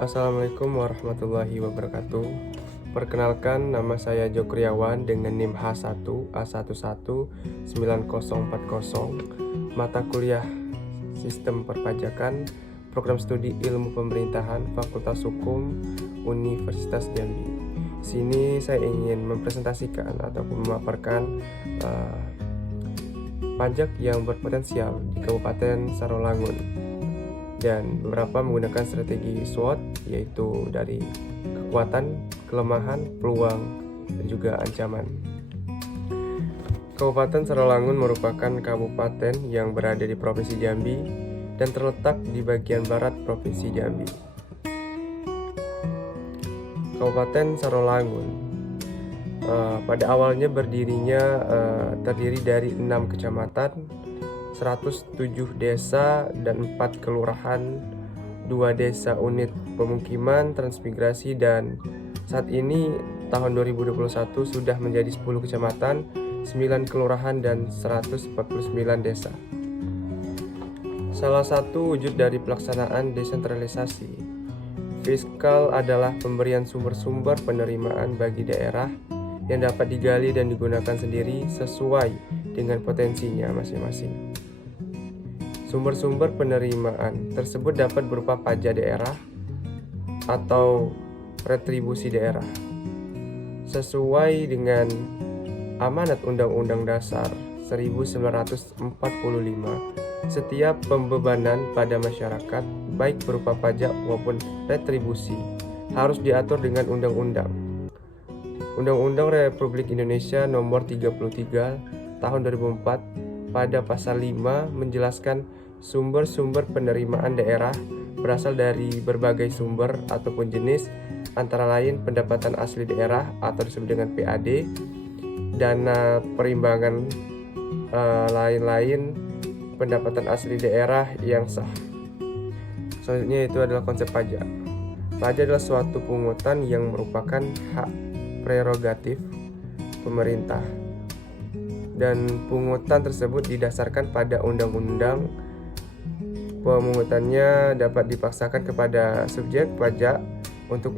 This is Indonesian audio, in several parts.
Assalamualaikum warahmatullahi wabarakatuh. Perkenalkan, nama saya Jokriawan dengan NIM H1A119040, mata kuliah Sistem Perpajakan, Program Studi Ilmu Pemerintahan, Fakultas Hukum, Universitas Jambi. Di sini saya ingin mempresentasikan ataupun memaparkan pajak yang berpotensial di Kabupaten Sarolangun, dan beberapa menggunakan strategi SWOT, yaitu dari kekuatan, kelemahan, peluang, dan juga ancaman. Kabupaten Sarolangun merupakan kabupaten yang berada di Provinsi Jambi dan terletak di bagian barat Provinsi Jambi. Kabupaten Sarolangun pada awalnya terdiri dari 6 kecamatan, 107 desa dan 4 kelurahan, 2 desa unit pemukiman transmigrasi, dan saat ini tahun 2021 sudah menjadi 10 kecamatan, 9 kelurahan dan 149 desa. Salah satu wujud dari pelaksanaan desentralisasi fiskal adalah pemberian sumber-sumber penerimaan bagi daerah yang dapat digali dan digunakan sendiri sesuai dengan potensinya masing-masing. Sumber-sumber penerimaan tersebut dapat berupa pajak daerah atau retribusi daerah. Sesuai dengan amanat Undang-Undang Dasar 1945, setiap pembebanan pada masyarakat, baik berupa pajak maupun retribusi, harus diatur dengan undang-undang. Undang-Undang Republik Indonesia Nomor 33 Tahun 2004 pada pasal 5 menjelaskan sumber-sumber penerimaan daerah berasal dari berbagai sumber ataupun jenis, antara lain pendapatan asli daerah atau disebut dengan PAD, dana perimbangan lain-lain, pendapatan asli daerah yang sah. Selanjutnya itu adalah konsep pajak. Pajak adalah suatu pungutan yang merupakan hak prerogatif pemerintah, dan pungutan tersebut didasarkan pada undang-undang. Pemungutannya dapat dipaksakan kepada subjek pajak untuk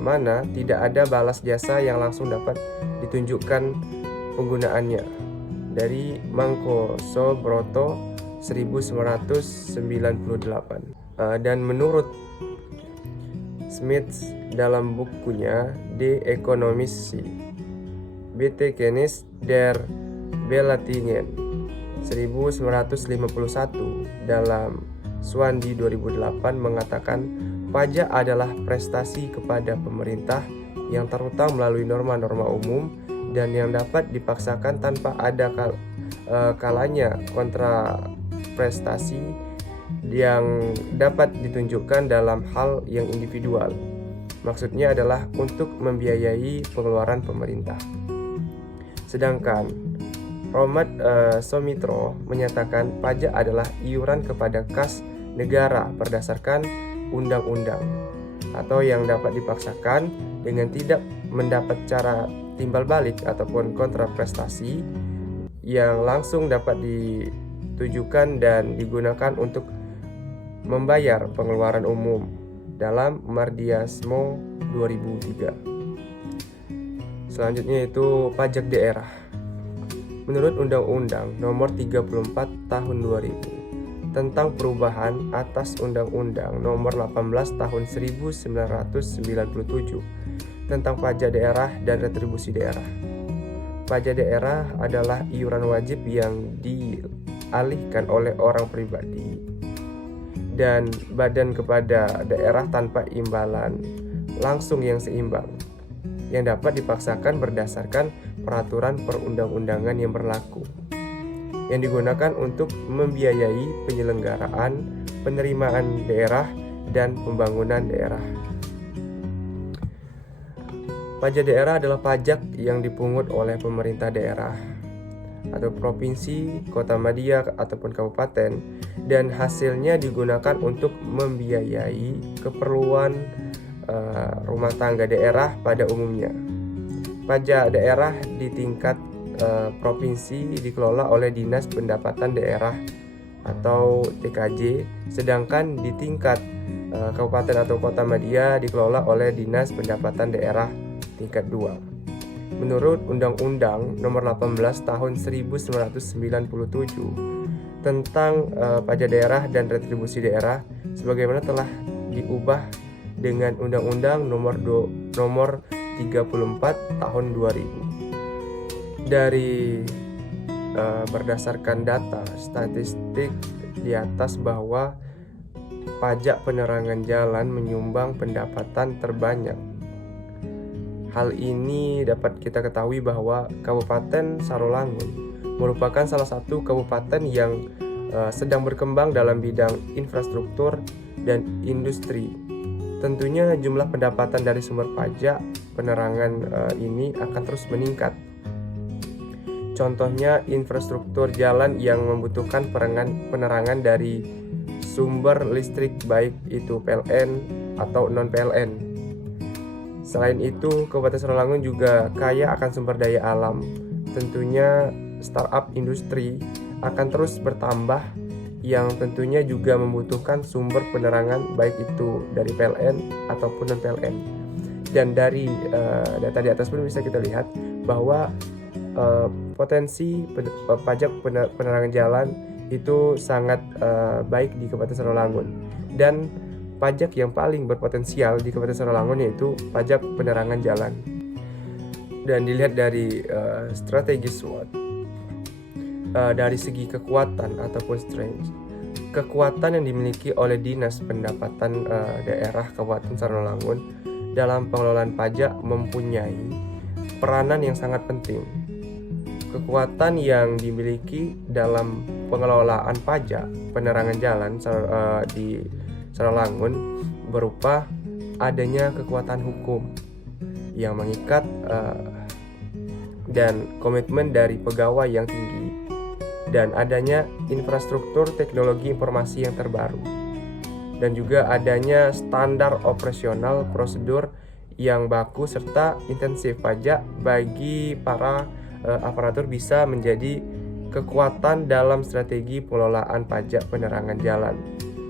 mana tidak ada balas jasa yang langsung dapat ditunjukkan penggunaannya. Dari Mangkoso Broto 1998. Dan menurut Smith dalam bukunya De Economici Betekenis der Belatingen 1951, dalam Swandi 2008 mengatakan pajak adalah prestasi kepada pemerintah yang terutang melalui norma-norma umum dan yang dapat dipaksakan tanpa ada kalanya kontra prestasi yang dapat ditunjukkan dalam hal yang individual. Maksudnya adalah untuk membiayai pengeluaran pemerintah. Sedangkan Romat Somitro menyatakan pajak adalah iuran kepada kas negara berdasarkan undang-undang atau yang dapat dipaksakan dengan tidak mendapat cara timbal balik ataupun kontraprestasi yang langsung dapat ditujukan dan digunakan untuk membayar pengeluaran umum dalam Mardiasmo 2003. Selanjutnya itu pajak daerah. Menurut Undang-Undang Nomor 34 Tahun 2000 tentang perubahan atas Undang-Undang Nomor 18 Tahun 1997 tentang pajak daerah dan retribusi daerah. Pajak daerah adalah iuran wajib yang dialihkan oleh orang pribadi dan badan kepada daerah tanpa imbalan langsung yang seimbang, yang dapat dipaksakan berdasarkan peraturan perundang-undangan yang berlaku, yang digunakan untuk membiayai penyelenggaraan penerimaan daerah dan pembangunan daerah. Pajak daerah adalah pajak yang dipungut oleh pemerintah daerah atau provinsi, kota madya ataupun kabupaten, dan hasilnya digunakan untuk membiayai keperluan rumah tangga daerah pada umumnya. Pajak daerah di tingkat provinsi dikelola oleh Dinas Pendapatan Daerah atau TKJ, sedangkan di tingkat kabupaten atau kota media dikelola oleh Dinas Pendapatan Daerah tingkat 2. Menurut Undang-Undang Nomor 18 Tahun 1997 tentang pajak daerah dan retribusi daerah, sebagaimana telah diubah dengan Undang-Undang Nomor 34 Tahun 2000. Dari berdasarkan data statistik di atas bahwa pajak penerangan jalan menyumbang pendapatan terbanyak. Hal ini dapat kita ketahui bahwa Kabupaten Sarolangun merupakan salah satu kabupaten yang sedang berkembang dalam bidang infrastruktur dan industri. Tentunya jumlah pendapatan dari sumber pajak penerangan ini akan terus meningkat. Contohnya infrastruktur jalan yang membutuhkan penerangan dari sumber listrik, baik itu PLN atau non-PLN. Selain itu, Kabupaten Sarolangun juga kaya akan sumber daya alam. Tentunya startup industri akan terus bertambah yang tentunya juga membutuhkan sumber penerangan baik itu dari PLN ataupun non-PLN. Dan dari data di atas pun bisa kita lihat bahwa potensi pajak penerangan jalan itu sangat baik di Kabupaten Sarolangun, dan pajak yang paling berpotensial di Kabupaten Sarolangun yaitu pajak penerangan jalan. Dan dilihat dari strategi SWOT, dari segi kekuatan ataupun strength, kekuatan yang dimiliki oleh Dinas Pendapatan Daerah Kabupaten Sarolangun dalam pengelolaan pajak mempunyai peranan yang sangat penting. Kekuatan yang dimiliki dalam pengelolaan pajak penerangan jalan di Sarolangun berupa adanya kekuatan hukum yang mengikat dan komitmen dari pegawai yang tinggi, dan adanya infrastruktur teknologi informasi yang terbaru, dan juga adanya standar operasional prosedur yang baku serta intensif pajak bagi para aparatur bisa menjadi kekuatan dalam strategi pengelolaan pajak penerangan jalan,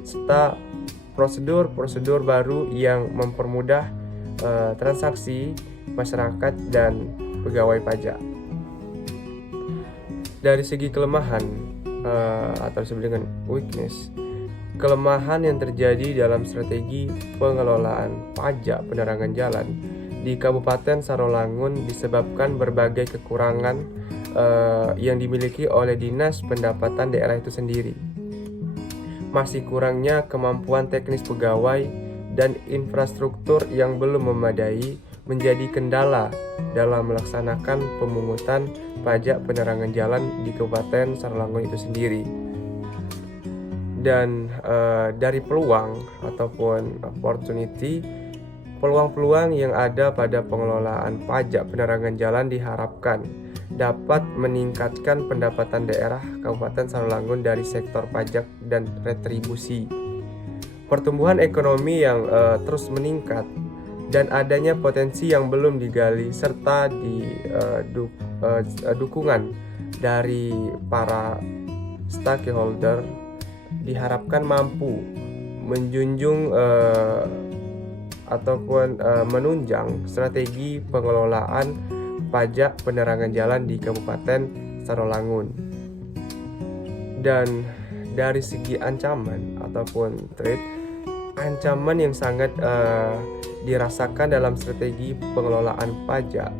serta prosedur-prosedur baru yang mempermudah transaksi masyarakat dan pegawai pajak. Dari segi kelemahan atau disebut dengan weakness, kelemahan yang terjadi dalam strategi pengelolaan pajak penerangan jalan di Kabupaten Sarolangun disebabkan berbagai kekurangan yang dimiliki oleh Dinas Pendapatan Daerah itu sendiri. Masih kurangnya kemampuan teknis pegawai dan infrastruktur yang belum memadai menjadi kendala dalam melaksanakan pemungutan pajak penerangan jalan di Kabupaten Sarolangun itu sendiri. Dan dari peluang ataupun opportunity, peluang-peluang yang ada pada pengelolaan pajak penerangan jalan diharapkan dapat meningkatkan pendapatan daerah Kabupaten Sarolangun dari sektor pajak dan retribusi. Pertumbuhan ekonomi yang terus meningkat dan adanya potensi yang belum digali serta dukungan dari para stakeholder diharapkan mampu menjunjung ataupun menunjang strategi pengelolaan pajak penerangan jalan di Kabupaten Sarolangun. Dan dari segi ancaman ataupun threat, ancaman yang sangat dirasakan dalam strategi pengelolaan pajak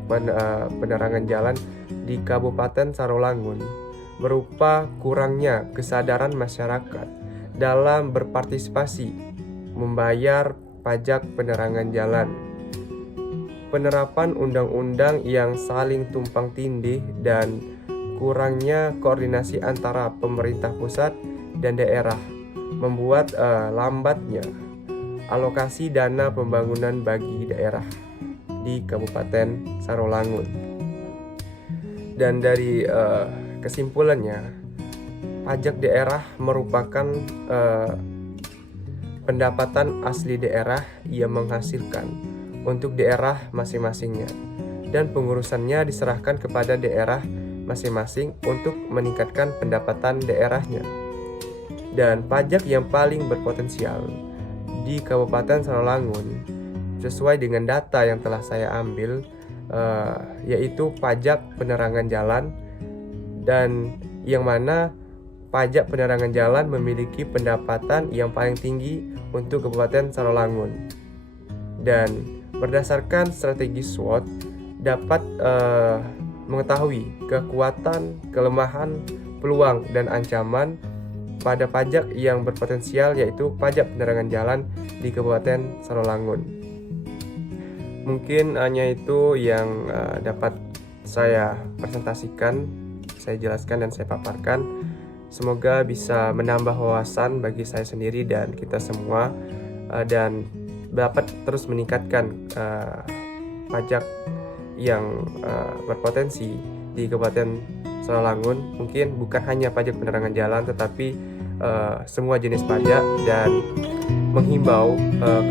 penerangan jalan di Kabupaten Sarolangun berupa kurangnya kesadaran masyarakat dalam berpartisipasi membayar pajak penerangan jalan, penerapan undang-undang yang saling tumpang tindih, dan kurangnya koordinasi antara pemerintah pusat dan daerah membuat lambatnya alokasi dana pembangunan bagi daerah di Kabupaten Sarolangun. Dan dari kesimpulannya, pajak daerah merupakan pendapatan asli daerah yang menghasilkan untuk daerah masing-masingnya, dan pengurusannya diserahkan kepada daerah masing-masing untuk meningkatkan pendapatan daerahnya. Dan pajak yang paling berpotensial di Kabupaten Sarawangun sesuai dengan data yang telah saya ambil, yaitu pajak penerangan jalan, dan yang mana pajak penerangan jalan memiliki pendapatan yang paling tinggi untuk Kabupaten Sarawangun. Dan berdasarkan strategi SWOT dapat mengetahui kekuatan, kelemahan, peluang, dan ancaman pada pajak yang berpotensial, yaitu pajak penerangan jalan di Kabupaten Sarawangun. Mungkin hanya itu yang dapat saya presentasikan, saya jelaskan dan saya paparkan. Semoga bisa menambah wawasan bagi saya sendiri dan kita semua, dan dapat terus meningkatkan pajak yang berpotensi di Kabupaten Sarawangun. Mungkin bukan hanya pajak penerangan jalan, tetapi semua jenis pajak, dan menghimbau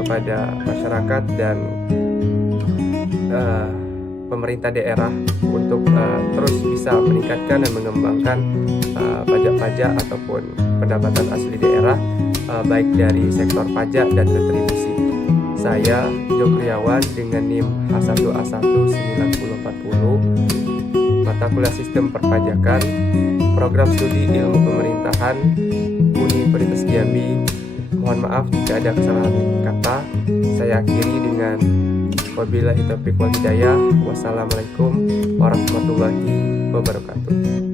kepada masyarakat dan pemerintah daerah untuk terus bisa meningkatkan dan mengembangkan pajak-pajak ataupun pendapatan asli daerah, baik dari sektor pajak dan retribusi. Saya Jokriawan dengan NIM H1A19040, mata kuliah Sistem Perpajakan, Program Studi Ilmu Pemerintahan, Universitas Jambi. Mohon maaf jika ada kesalahan kata. Saya akhiri dengan wabillahi taufiq wal hidayah. Wassalamualaikum warahmatullahi wabarakatuh.